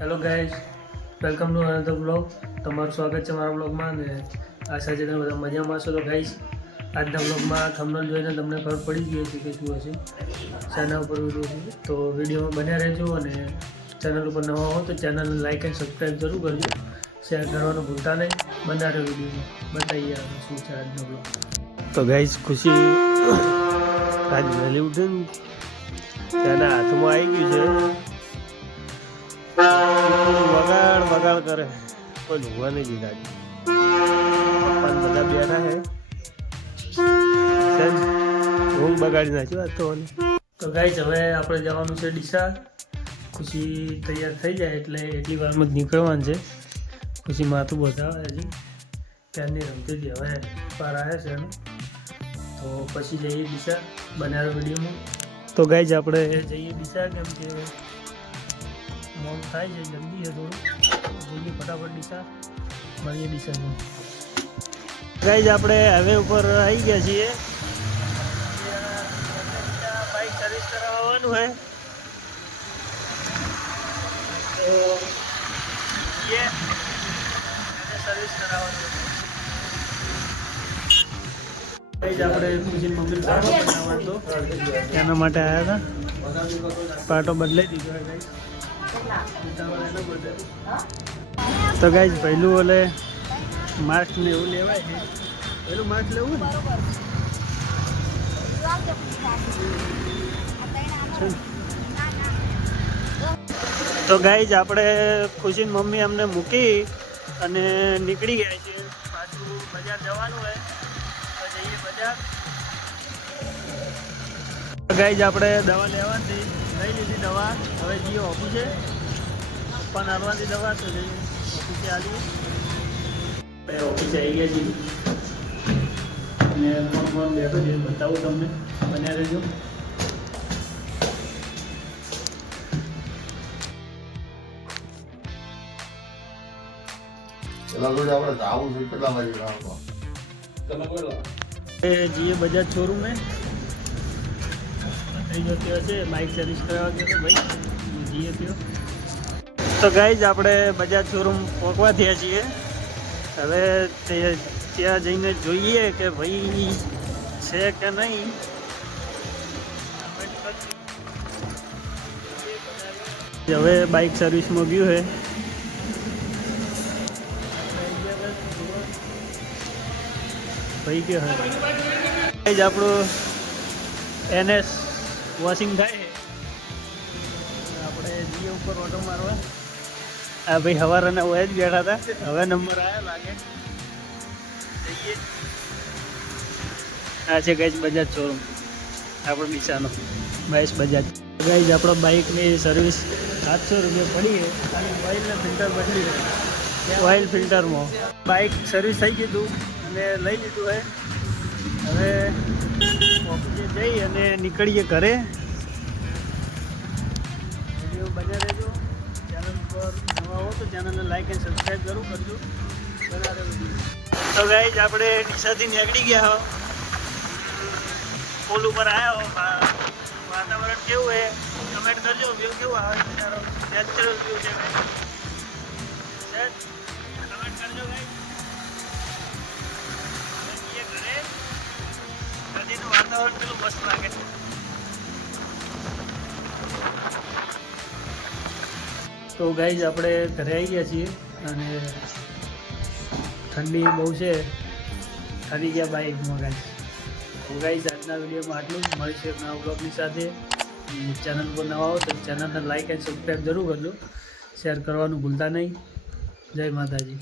Hello guys, welcome to another blog. તમારું સ્વાગત છે મારા બ્લોગમાં અને આશા છે તમે બધા મજામાં હશો. તો ગાઈઝ, આજના બ્લોગમાં થંબનેલ જોઈને તમને ખબર પડી ગઈ છે કે શું હશે, ચેનલ ઉપર વિડીયો છે. તો વિડીયોમાં બન્યા રહેજો અને ચેનલ ઉપર નવા હો તો ચેનલને લાઇક એન્ડ સબસ્ક્રાઈબ જરૂર કરજો. શેર કરવાનું ભૂલતા નહીં. બન્યા રહો વિડીયોમાં, બતાવીએ શું છે આજનો બ્લોગ. તો ગાઈઝ, ખુશી આજ વહેલી ઉઠીને તેના હાથમાં આવી ગયું છે. વગાડ કરે, કોઈ જોવા નહીં દીધા. પપ્પા બધા બેઠા છે, ઊંઘ બગાડી નાખ્યો આજ તો ગાઈઝ, હવે આપણે જવાનું છે ડીસા. ખુશી તૈયાર થઈ જાય એટલે એટલી વારમાં જ નીકળવાનું છે. ખુશી માથું બતાવે છે, ત્યાંની રમતી હતી, હવે પાર આવ્યા છે એનું. તો પછી જઈએ ડીસા, બનાવ્યો વિડીયોમાં. તો ગાઈઝ, આપણે જઈએ ડીસા કેમ કે મોમ થાય છે, જલ્દી છે થોડું. જઈએ ફટાફટ ડીસા, મળીએ ડીસામાં. ગાઈઝ, આપણે હાઈવે ઉપર આવી ગયા છીએ. બાઇક સર્વિસ કરાવવાનું હોય તો સર્વિસ કરાવવાનું. ગાઈઝ, આપણે ખુશીની મમ્મી પાટો બનાવવાનો હતો, એના માટે આવ્યા હતા. પાટો બદલાઈ દીધો હોય ગાઈઝ. તો ગાઈઝ, પહેલું ઓલે માસ્ક ને એવું લેવાય છે. પહેલું માસ્ક લેવું ને. તો ગાઈઝ, આપણે ખુશીની મમ્મી અમને મૂકી અને નીકળી ગયા છે. પાછું બજાર જવાનું હોય તો જઈએ બજાર. ગાઈઝ, આપણે દવા લેવાની લઈ લીધી દવા. હવે જઈએ ઓફિસે. પપ્પાને આવવાની દવા તો જઈએ ઓફિસે આવીએ. ઓફિસે આવી ગયા છીએ અને ફોન બેઠો છે, બતાવું તમને, બન્યા રહેજો. જઈએ બજાજ શોરૂમે. હશે બાઇક સર્વિસ કરાવવા ગયો તો ભાઈ, જઈએ ત્યાં. તો ગાઈઝ, આપણે બજાજ શોરૂમ પહોંચવા થયા છીએ. હવે ત્યાં જઈને જોઈએ કે ભાઈ છે કે નહીં. હવે બાઇક સર્વિસમાં ગયું છે. ભાઈ કે ગાઈઝ, આપણું NS વોશિંગ થાય છે. આપણે જીઓ ઉપર ઓટો મારવા. આ ભાઈ સવારના હોય જ બેઠા હતા, હવે નંબર આવ્યા લાગે. જઈએ. આ છે ગાઈઝ બજાજ શોરૂમ, આપણો ડીસાનો બાઈસ બજાજ. ગાઈઝ, આપણો બાઇકની સર્વિસ 700 રૂપિયા પડી છે. ખાલી ઓઇલના ફિલ્ટર બદલી છે, ઓઇલ ફિલ્ટરમાં. બાઇક સર્વિસ થઈ ગયું અને લઈ લીધું હોય. હવે ઓફિસે જઈ અને નીકળીએ ઘરે. વિડીયો બન્યા રહેજો. ચેનલ પર નવા હો તો ચેનલને લાઇક એન્ડ સબસ્ક્રાઈબ જરૂર કરજો. બનાવે વિડીયો. તો ગાઈઝ, આપણે ડીસાથી નીકળી ગયા હો, પુલ ઉપર આવ્યા હો. વાતાવરણ કેવું છે કમેન્ટ કરજો. વ્યૂ કેવું આવે છે, નેચરલ વ્યૂ છે કમેન્ટ કરજો ગાઈઝ. ઘરે નદીનું વાતાવરણ પેલું મસ્ત લાગે છે. તો ગાઈઝ, આપણે ઘરે આવી ગયા છીએ અને ઠંડી બહુ છે, ઠરી ગયા બાઇકમાં ગાઈઝ. તો ગાઈઝ, આજના વિડીયોમાં આટલું જ. મળીશું એક નવા બ્લોગની સાથે. ચેનલ પર નવા હો તો ચેનલને લાઇક એન્ડ સબસ્ક્રાઈબ જરૂર કરજો. શેર કરવાનું ભૂલતા નહીં. જય માતાજી.